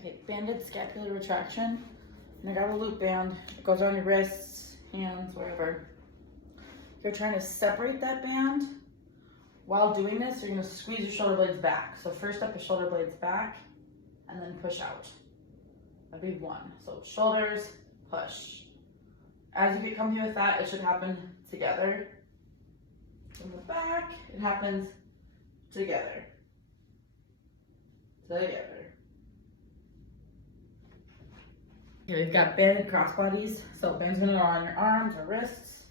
Okay, banded scapular retraction. And I got a loop band. It goes on your wrists, hands, wherever. You're trying to separate that band. While doing this, you're gonna squeeze your shoulder blades back. So first up is shoulder blades back, and then push out. That'd be one. So shoulders, push. As you get comfy with that, it should happen together. From the back, it happens together. Together. Here we've got banded crossbodies. So band's gonna go on your arms or wrists,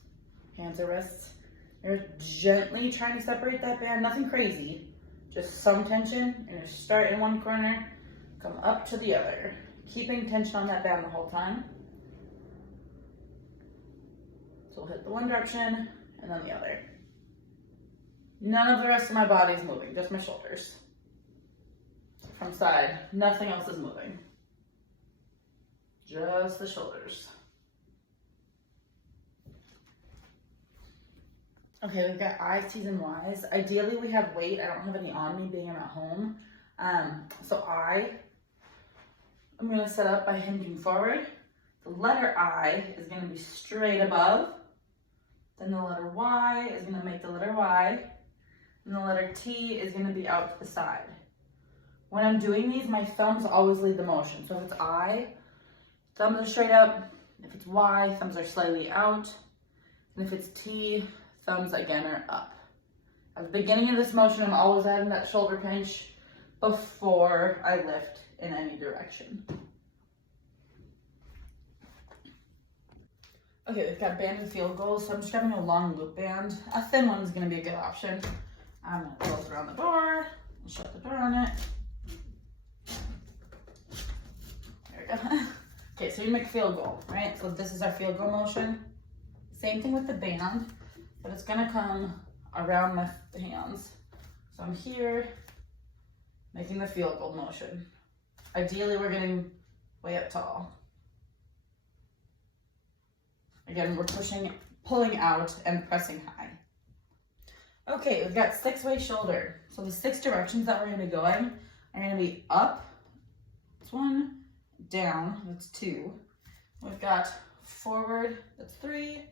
hands or wrists. You're gently trying to separate that band, nothing crazy, just some tension. And you start in one corner, come up to the other, keeping tension on that band the whole time. So we'll hit the one direction and then the other. None of the rest of my body is moving, just my shoulders. From side, nothing else is moving. Just the shoulders. Okay, we've got I's, T's, and Y's. Ideally, we have weight. I don't have any on me being I'm at home. So I'm going to set up by hinging forward. The letter I is going to be straight above. Then the letter Y is going to make the letter Y. And the letter T is going to be out to the side. When I'm doing these, my thumbs always lead the motion. So if it's I, thumbs are straight up. If it's Y, thumbs are slightly out. And if it's T, thumbs again are up. At the beginning of this motion, I'm always adding that shoulder pinch before I lift in any direction. Okay, we've got banded field goals, so I'm just grabbing a long loop band. A thin one is going to be a good option. I'm going to close around the door and shut the door on it. There we go. Okay, so you make a field goal, right? So this is our field goal motion. Same thing with the band, but it's going to come around my hands. So I'm here making the field goal motion. Ideally, we're getting way up tall. Again, we're pushing, pulling out and pressing high. Okay, we've got 6-way shoulder. So the 6 directions that we're going to be going are going to be up, that's 1, down, that's 2. We've got forward, that's 3,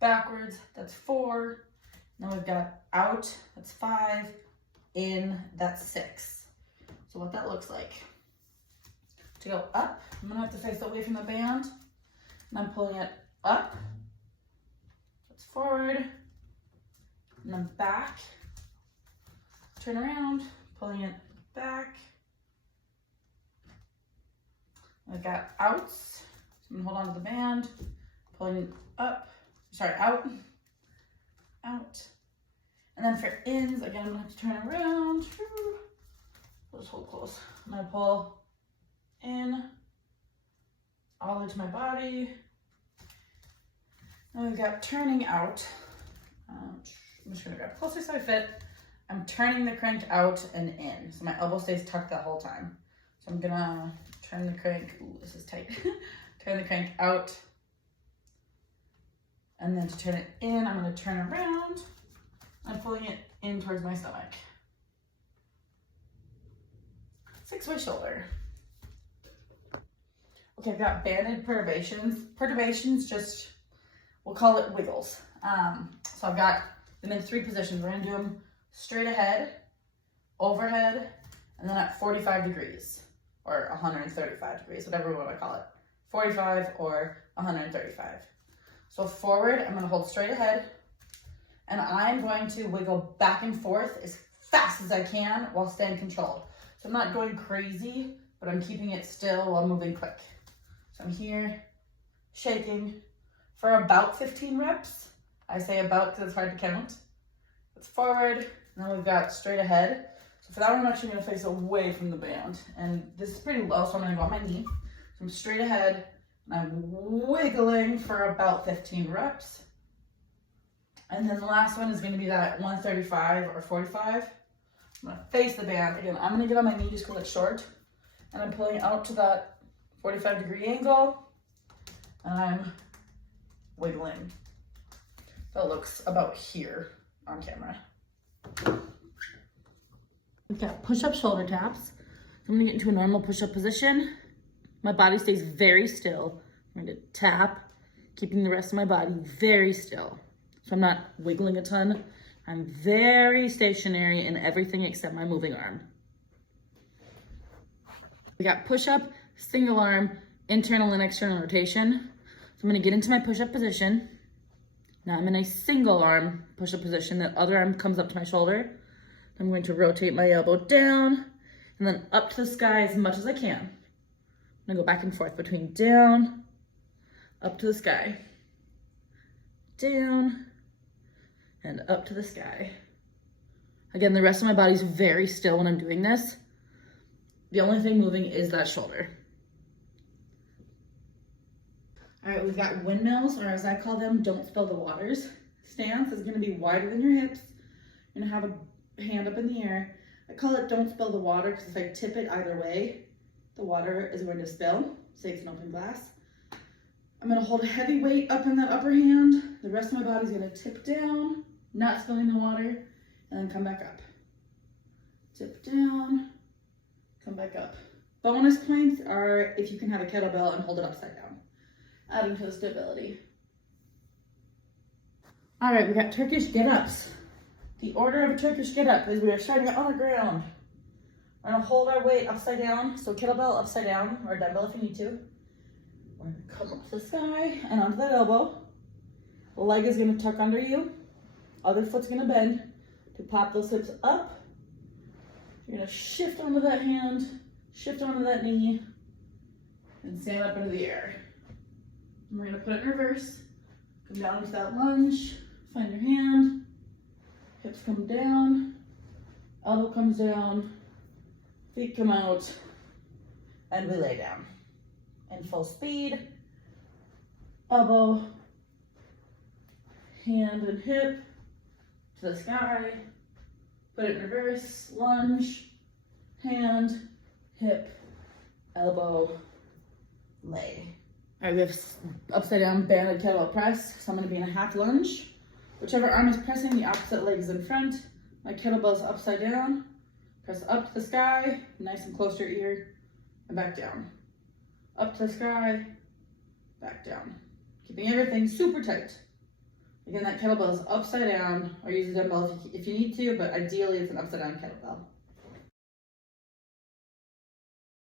backwards, that's 4. Then we've got out, that's 5, in, that's 6. So what that looks like. To go up, I'm going to have to face away from the band, and I'm pulling it up, that's forward, and then back, turn around, pulling it back. I've got outs, so I'm gonna hold on to the band, pulling it up, out, out. And then for ins, again, I'm gonna have to turn around. I'll just hold close. I'm gonna pull in, all the way to my body. Now we've got turning out. I'm just gonna grab closer so I fit. I'm turning the crank out and in. So my elbow stays tucked that whole time. So I'm gonna turn the crank, ooh, this is tight. Turn the crank out. And then to turn it in, I'm gonna turn around. I'm pulling it in towards my stomach. 6-way shoulder. Okay, I've got banded perturbations. Perturbations, just, we'll call it wiggles. So I've got them in 3 positions. We're gonna do them straight ahead, overhead, and then at 45 degrees, or 135 degrees, whatever we wanna call it. 45 or 135. So forward, I'm gonna hold straight ahead, and I'm going to wiggle back and forth as fast as I can while staying controlled. So I'm not going crazy, but I'm keeping it still while moving quick. So I'm here, shaking for about 15 reps. I say about because it's hard to count. It's forward, and then we've got straight ahead. So for that one, I'm actually gonna face away from the band. And this is pretty low, so I'm gonna go on my knee. So I'm straight ahead, and I'm wiggling for about 15 reps. And then the last one is gonna be that 135 or 45. I'm gonna face the band. Again, I'm gonna get on my knee just because it's short. And I'm pulling out to that 45-degree angle. And I'm wiggling. That looks about here on camera. We've got push-up shoulder taps. I'm gonna get into a normal push-up position. My body stays very still. I'm gonna tap, keeping the rest of my body very still. So I'm not wiggling a ton. I'm very stationary in everything except my moving arm. We got push-up, single arm, internal and external rotation. So I'm gonna get into my push-up position. Now I'm in a single arm push-up position. That other arm comes up to my shoulder. I'm going to rotate my elbow down and then up to the sky as much as I can. I'm gonna go back and forth between down, up to the sky, down, and up to the sky. Again, the rest of my body's very still when I'm doing this. The only thing moving is that shoulder. All right, we've got windmills, or as I call them, don't spill the waters. Stance is gonna be wider than your hips. You're gonna have a hand up in the air. I call it don't spill the water because if I tip it either way, the water is going to spill. Say it's an open glass. I'm gonna hold a heavy weight up in that upper hand. The rest of my body's gonna tip down, not spilling the water, and then come back up. Tip down, come back up. Bonus points are if you can have a kettlebell and hold it upside down, adding to the stability. All right, we got Turkish Get Ups. The order of a Turkish Get Up is we are starting on the ground. We're gonna hold our weight upside down, so kettlebell upside down, or dumbbell if you need to. We're gonna come up to the sky and onto that elbow. The leg is gonna tuck under you. Other foot's gonna bend to pop those hips up. You're gonna shift onto that hand, shift onto that knee, and stand up into the air. And we're gonna put it in reverse. Come down into that lunge, find your hand. Hips come down, elbow comes down, feet come out, and we lay down. In full speed, elbow, hand and hip to the sky, put it in reverse, lunge, hand, hip, elbow, lay. All right, we have upside down banded kettlebell press, so I'm gonna be in a half lunge. Whichever arm is pressing, the opposite leg is in front. My kettlebell's upside down. Press up to the sky, nice and close to your ear, and back down. Up to the sky, back down. Keeping everything super tight. Again, that kettlebell is upside down, or use a dumbbell if you need to, but ideally it's an upside down kettlebell.